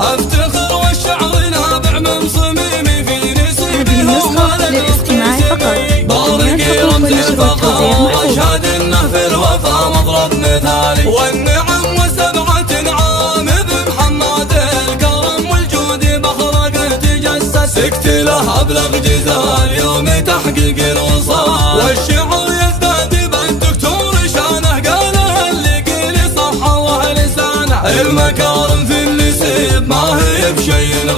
افتخر والشعر نابع من صميمي في نسيبي النسخة للاستماع فقط. بارك رمز الفخر واشهد انه في الوفا مضرب مثالي والنعم وسبعة نعام بمحمد الكرم والجود بخلق تجسس سكت له ابلغ جزال يوم تحقيق الوصال والشعر يزداد بالدكتور شانه قال اللي قيل صح الله لسانه المكارم في النسيب ما هي بشيء